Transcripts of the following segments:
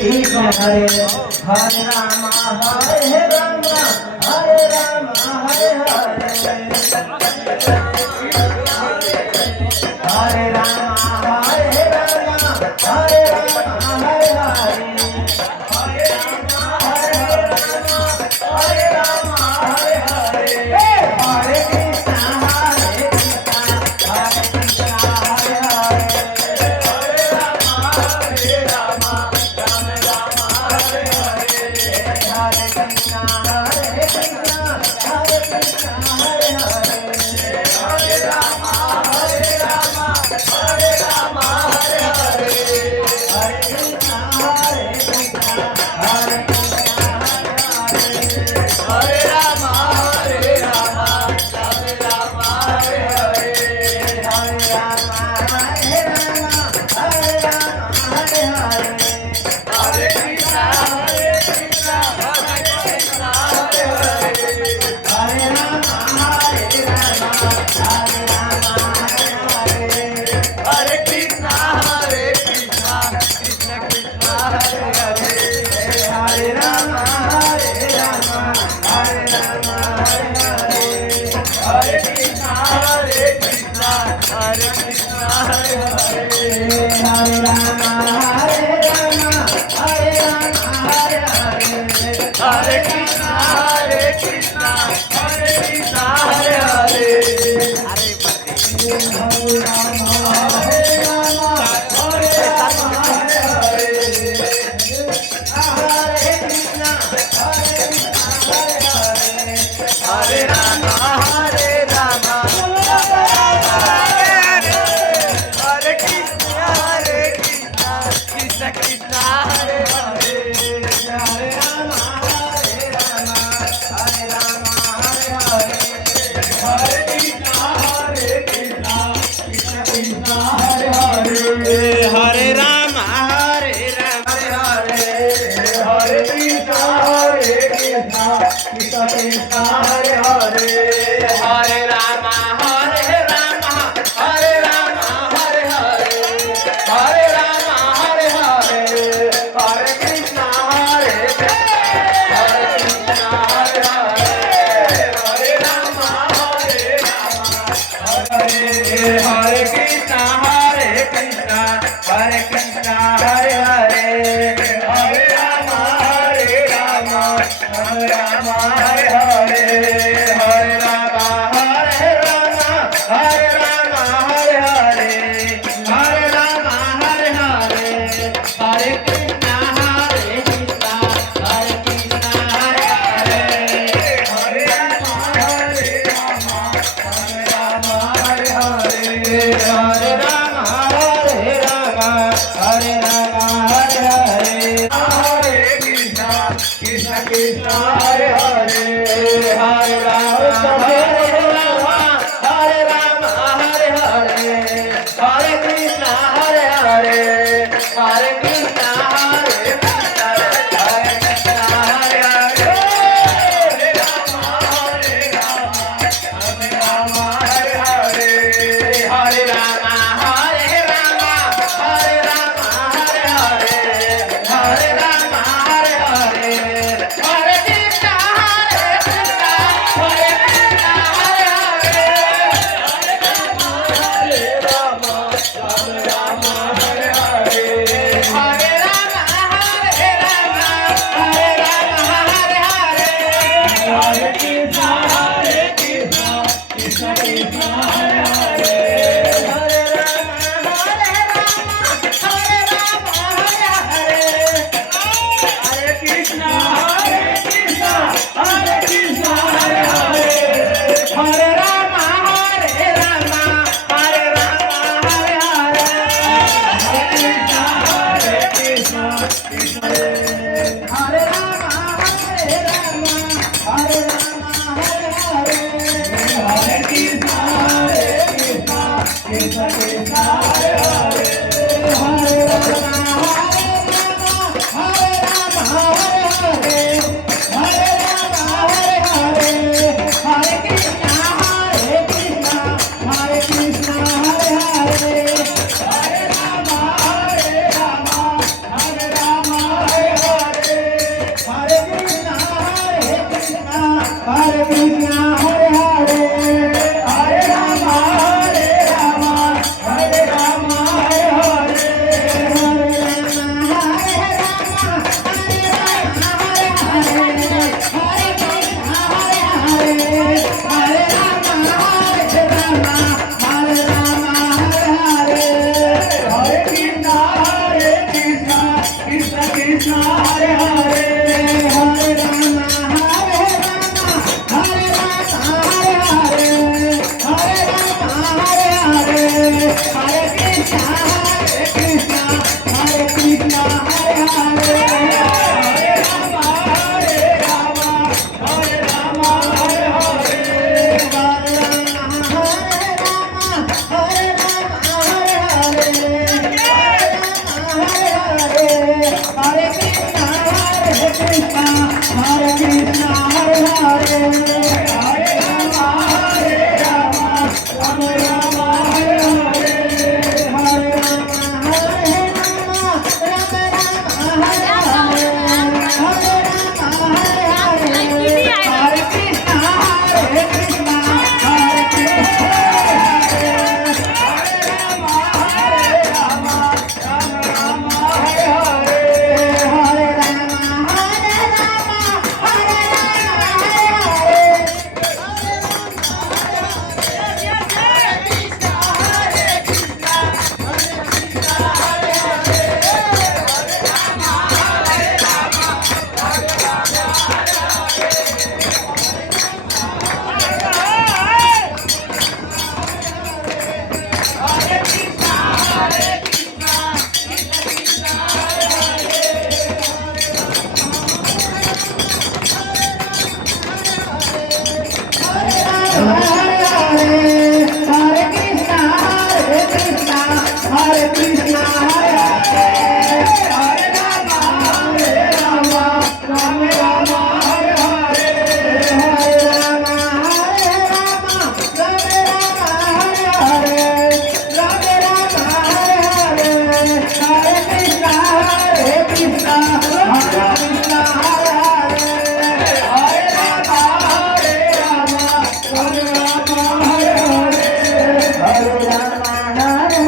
Krishna Hare Hare Rama Hare Rama Hare Rama Hare Hare Hare Rama Hare Rama Hare Rama Hare Hare Krishna Krishna Hare Hare Hare Rama Hare Rama Hare Rama Hare Hare Hare Rama Hare Hare Hare Krishna Krishna Hare Krishna Hare Hare Hare Rama Hare Rama Hare Rama Hare Hare Hare Rama Hare Rama Hare Rama Hare Hare Hare Krishna Krishna Hare Krishna Hare Hare Hare Rama Hare Rama Rama Rama Hare Hare Hare Rama Hare Rama Rama Rama Hare Hare Hare Rama Hare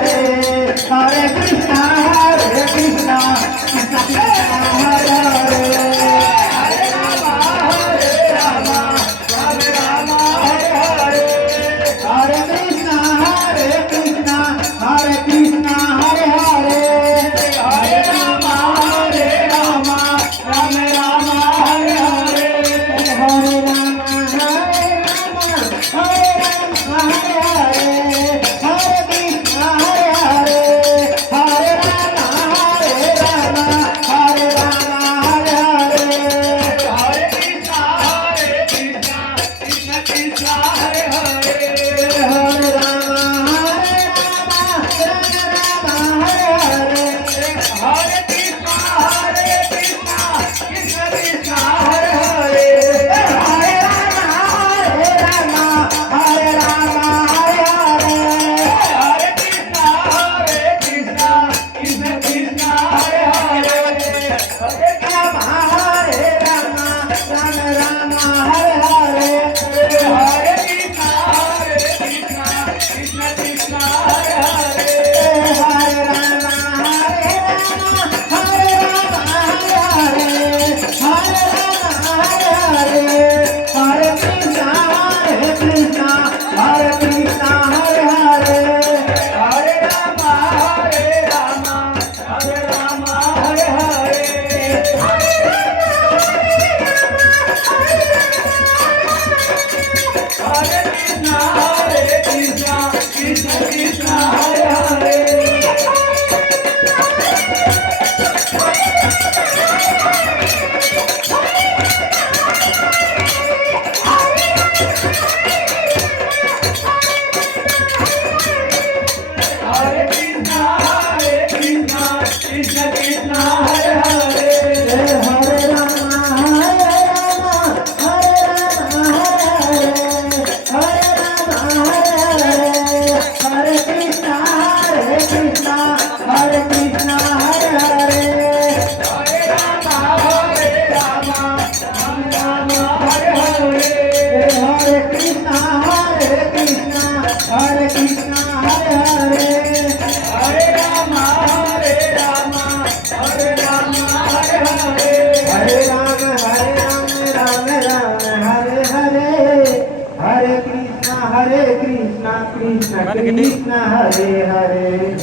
Hare Hare Krishna Hare Krishna Hare Krishna Hare Rama Hare Rama Rama Rama Hare Hare Hare Rama Hare Rama Hare Hare Krishna Hare Krishna Krishna Krishna Hare Hare